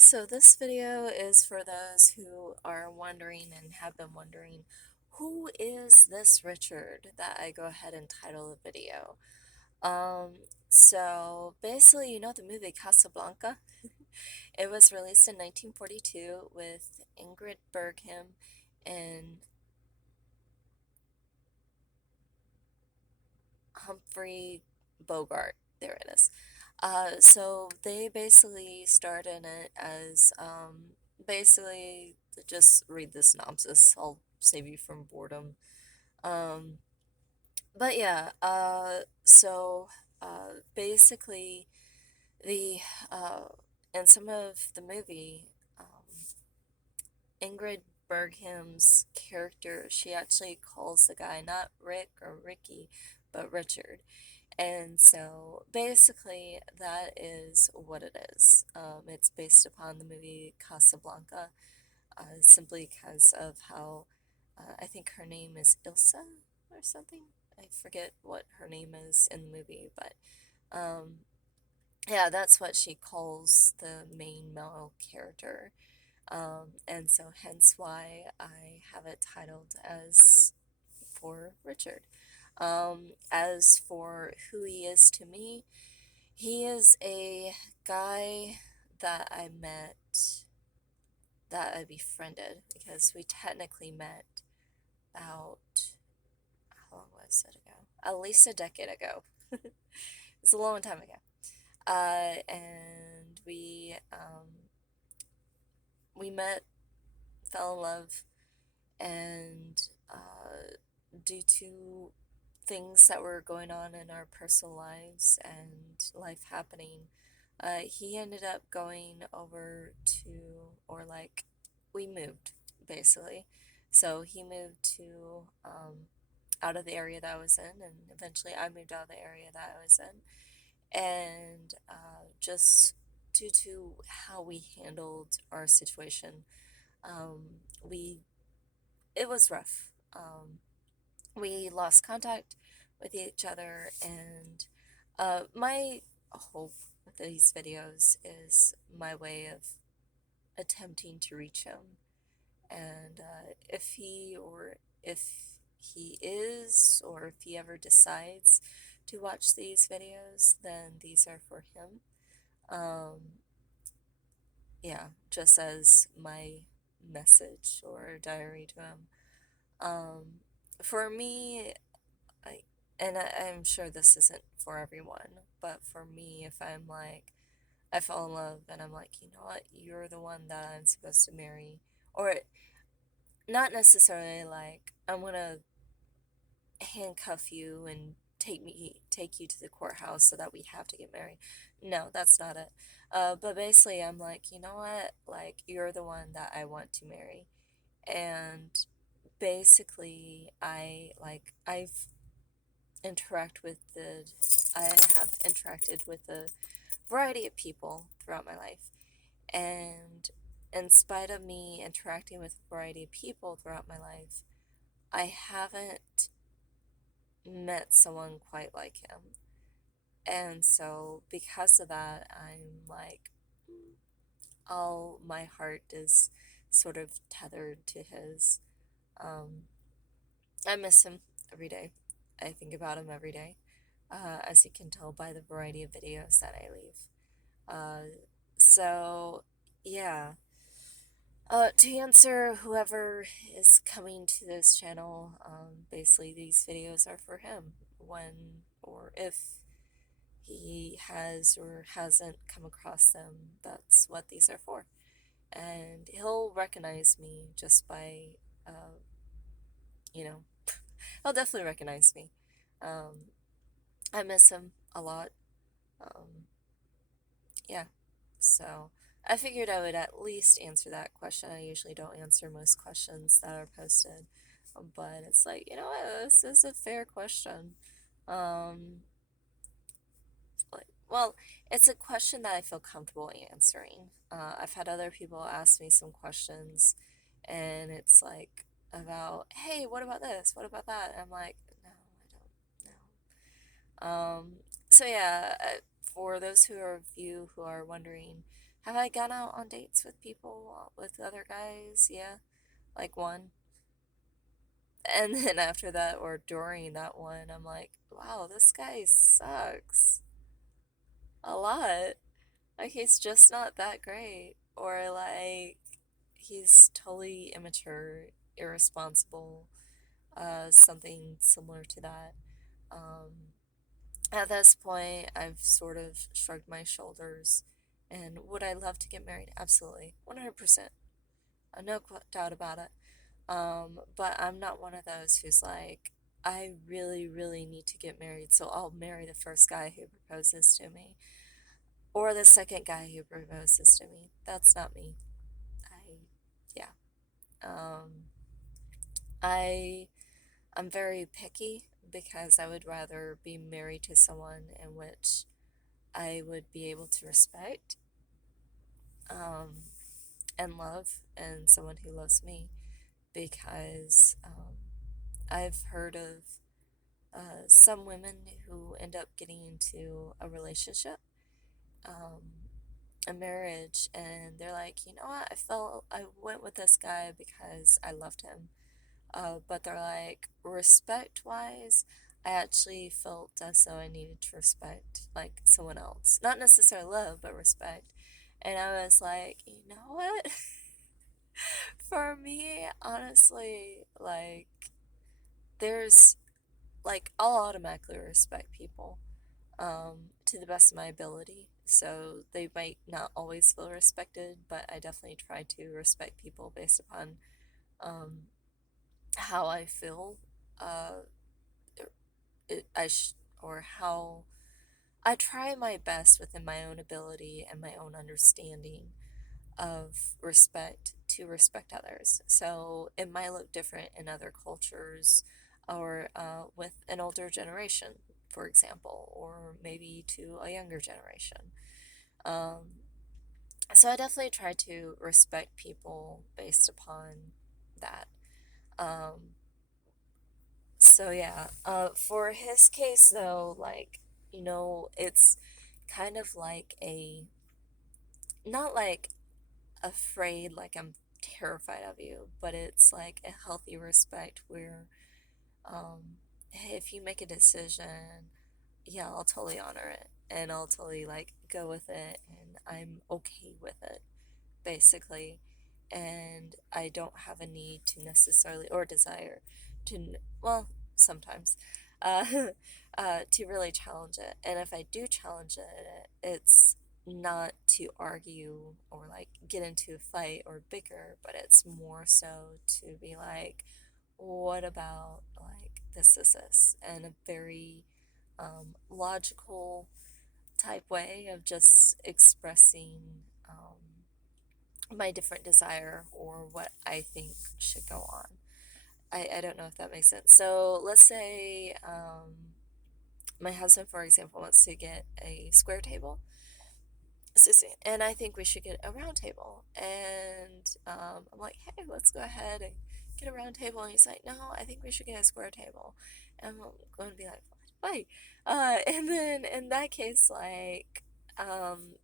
so this video is for those who are wondering and have been wondering, who is this Richard that I go ahead and title the video? So basically, you know the movie Casablanca? It was released in 1942 with Ingrid Bergman and Humphrey Bogart. There it is. So they basically starred in it as basically just read the synopsis. I'll save you from boredom. Um, but yeah, basically the uh, in some of the movie, Ingrid Bergham's character, she actually calls the guy not Rick or Ricky, but Richard. And so basically, that is what it is. It's based upon the movie Casablanca, simply because of how I think her name is Ilsa or something. I forget what her name is in the movie, but um, yeah, that's what she calls the main male character. And so hence why I have it titled as for Richard. As for who he is to me, he is a guy that I met, that I befriended, because we technically met about, how long was it ago? At least a decade ago. It's a long time ago. And we met, fell in love, and due to things that were going on in our personal lives and life happening, he ended up going over to, or like, we moved basically. So he moved to out of the area that I was in, and eventually I moved out of the area that I was in. And just due to how we handled our situation, we it was rough. We lost contact with each other, and my hope with these videos is my way of attempting to reach him. And if he is, or if he ever decides to watch these videos, then these are for him. Um, yeah, just as my message or diary to him. Um, for me, I, I'm sure this isn't for everyone, but for me, if I'm like, I fall in love and I'm like, you know what, you're the one that I'm supposed to marry, or not necessarily like, I'm gonna handcuff you and take you to the courthouse so that we have to get married. No, that's not it. But basically, I'm like, you know what, like, you're the one that I want to marry. And basically, I have interacted with a variety of people throughout my life. And in spite of me interacting with a variety of people throughout my life, I haven't met someone quite like him. And so because of that, I'm like, all my heart is sort of tethered to his. Um, I miss him every day. I think about him every day, as you can tell by the variety of videos that I leave. So, yeah. To answer whoever is coming to this channel, basically these videos are for him when or if he has or hasn't come across them. That's what these are for. And he'll recognize me just by, uh, you know, he'll definitely recognize me. Um, I miss him a lot. Um, yeah. So I figured I would at least answer that question. I usually don't answer most questions that are posted, but it's like, you know what, this is a fair question. Um, well, it's a question that I feel comfortable answering. I've had other people ask me some questions, and it's like about, hey, what about this? What about that? And I'm like, no, I don't know. So yeah, for those who are of you who are wondering, Have I gone out on dates with people, with other guys? Yeah, like one. And then after that, or during that one, I'm like, wow, this guy sucks a lot. Like, he's just not that great. Or, like, he's totally immature, irresponsible, something similar to that. Um, at this point, I've sort of shrugged my shoulders. And would I love to get married? Absolutely. 100%. No doubt about it. But I'm not one of those who's like, I really, really need to get married, so I'll marry the first guy who proposes to me, or the second guy who proposes to me. That's not me. I, yeah. Um, I, I'm very picky because I would rather be married to someone in which I would be able to respect, um, and love, and someone who loves me because, I've heard of some women who end up getting into a relationship, um, a marriage, and they're like, you know what, I went with this guy because I loved him. But they're like, respect wise, I actually felt as though I needed to respect like someone else. Not necessarily love, but respect. And I was like, you know what? For me, honestly, like, there's like, I'll automatically respect people, to the best of my ability. So they might not always feel respected, but I definitely try to respect people based upon, um, how I feel, uh, it, I sh- or how I try my best within my own ability and my own understanding of respect to respect others. So it might look different in other cultures or, with an older generation, for example, or maybe to a younger generation. Um, so I definitely try to respect people based upon that. Um, so yeah, for his case though, like, it's kind of like not like afraid, like I'm terrified of you, but it's like a healthy respect where, hey, if you make a decision, yeah, I'll totally honor it and I'll totally like go with it and I'm okay with it, basically. And I don't have a need to necessarily or desire to, well, sometimes, uh, to really challenge it. And if I do challenge it, it's not to argue or like get into a fight or bicker, but it's more so to be like, what about like this, and a very, logical type way of just expressing, my different desire or what I think should go on. I don't know if that makes sense. So let's say, my husband, for example, wants to get a square table. Excuse me, and I think we should get a round table. And, I'm like, hey, let's go ahead and get a round table. And he's like, no, I think we should get a square table. And I'm going to be like, why? And then in that case, like, um,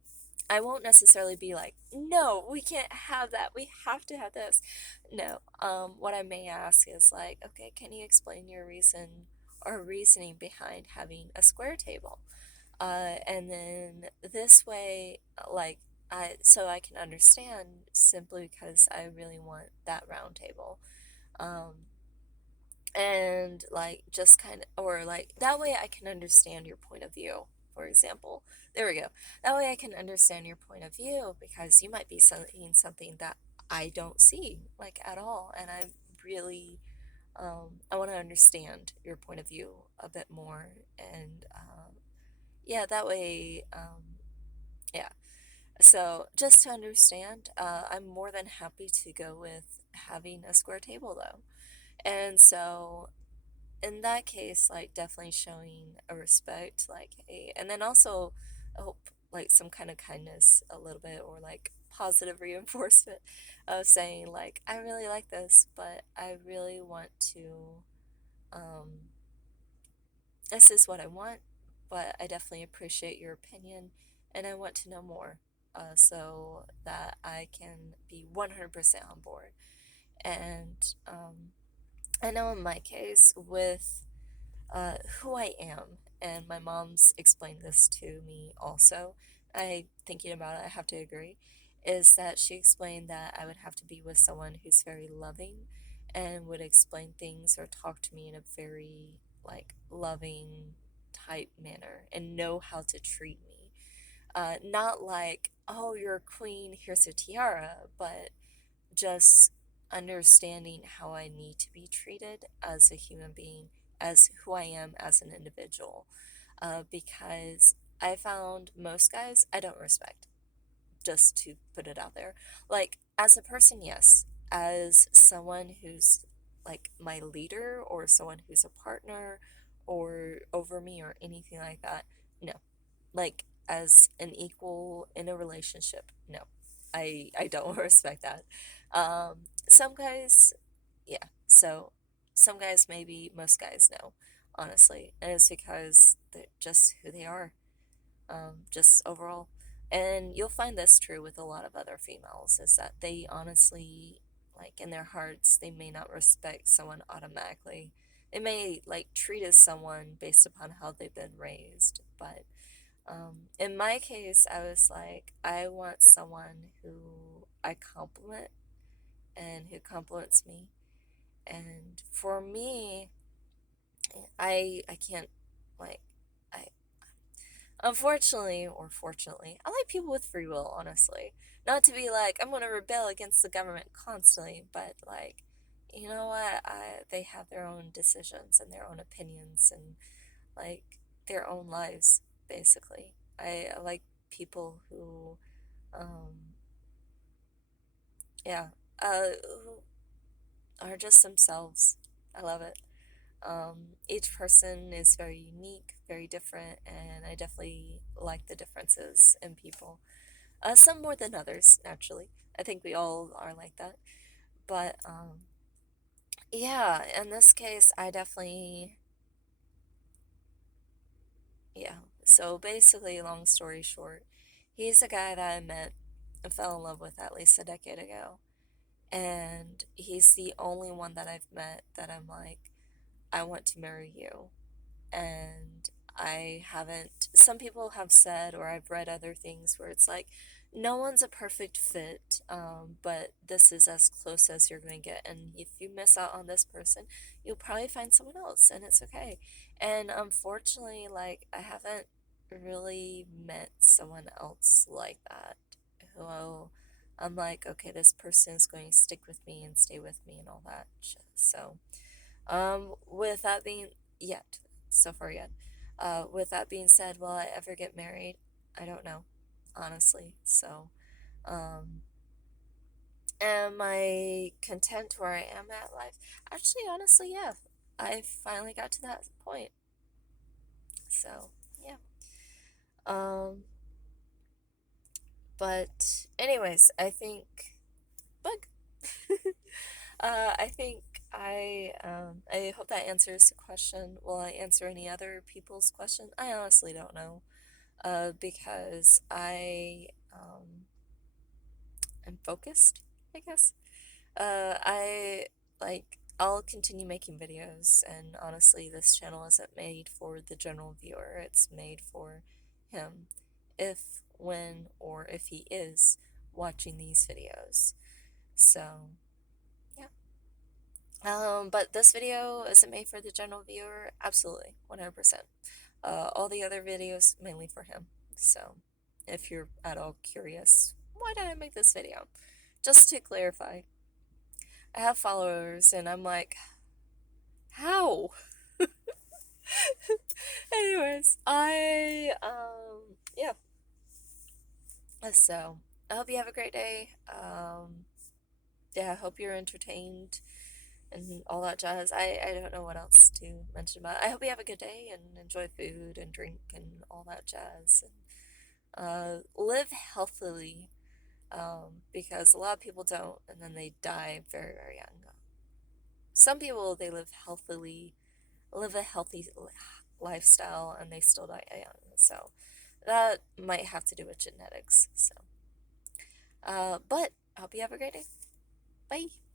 I won't necessarily be like, no, we can't have that. We have to have this. No. What I may ask is like, okay, can you explain your reason or reasoning behind having a square table? And then this way, like, so I can understand simply because I really want that round table. Um, and like just kind of, or like that way I can understand your point of view, for example. There we go. That way I can understand your point of view because you might be seeing something that I don't see like at all, and I really, I want to understand your point of view a bit more. And, yeah, that way, yeah. So just to understand, I'm more than happy to go with having a square table though. And so in that case, like definitely showing a respect, like, hey, and then also I hope like some kind of kindness a little bit, or like positive reinforcement of saying like, I really like this, but I really want to, um, this is what I want, but I definitely appreciate your opinion and I want to know more. so that I can be 100% on board. And I know in my case, with who I am, and my mom's explained this to me also. Thinking about it, I have to agree, is that she explained that I would have to be with someone who's very loving and would explain things or talk to me in a very like loving type manner and know how to treat me. Not like, oh, you're a queen, here's a tiara, but just understanding how I need to be treated as a human being, as who I am as an individual. Because I found most guys I don't respect, just to put it out there. Like, as a person, yes. As someone who's like my leader or someone who's a partner or over me or anything like that, no. Like, as an equal in a relationship, no. I don't respect that. Some guys, yeah. So some guys maybe, most guys no, honestly. And it's because they're just who they are, just overall. And you'll find this true with a lot of other females, is that they honestly, like in their hearts, they may not respect someone automatically. They may like treat as someone based upon how they've been raised, but in my case, I was like, I want someone who I compliment and who compliments me. And for me, I can't like I unfortunately or fortunately, I like people with free will, honestly. Not to be like I'm gonna rebel against the government constantly, but like you know what? They have their own decisions and their own opinions and like their own lives, basically. I like people who um yeah, who are just themselves. I love it. Each person is very unique, very different, and I definitely like the differences in people. Some more than others, naturally. I think we all are like that. But yeah, in this case, I definitely, yeah. So basically, long story short, he's a guy that I met and fell in love with at least a decade ago. And he's the only one that I've met that I'm like, I want to marry you. And I haven't, some people have said, or I've read other things where it's like, no one's a perfect fit, but this is as close as you're going to get. And if you miss out on this person, you'll probably find someone else, and it's okay. And unfortunately, like, I haven't really met someone else like that who I'm like, okay, this person is going to stick with me and stay with me and all that. So, with that being yet, so far yet. With that being said, will I ever get married? I don't know, honestly. So, um, am I content where I am at life? Actually, honestly, yeah. I finally got to that point. So, yeah. Um, but anyways, I think bug. I think I hope that answers the question. Will I answer any other people's question? I honestly don't know. Because am focused, I guess. I like I'll continue making videos, and honestly, this channel isn't made for the general viewer. It's made for him, if, when, or if he is watching these videos. So, yeah. But this video isn't made for the general viewer. Absolutely, 100%. All the other videos mainly for him. So, if you're at all curious, why did I make this video? Just to clarify, I have followers, and I'm like, how? Anyways, yeah. So, I hope you have a great day. Yeah, I hope you're entertained and all that jazz. I don't know what else to mention about it. I hope you have a good day and enjoy food and drink and all that jazz. And live healthily, because a lot of people don't, and then they die very, very young. Some people, they live healthily, live a healthy lifestyle, and they still die young. So that might have to do with genetics. So. But I hope you have a great day. Bye.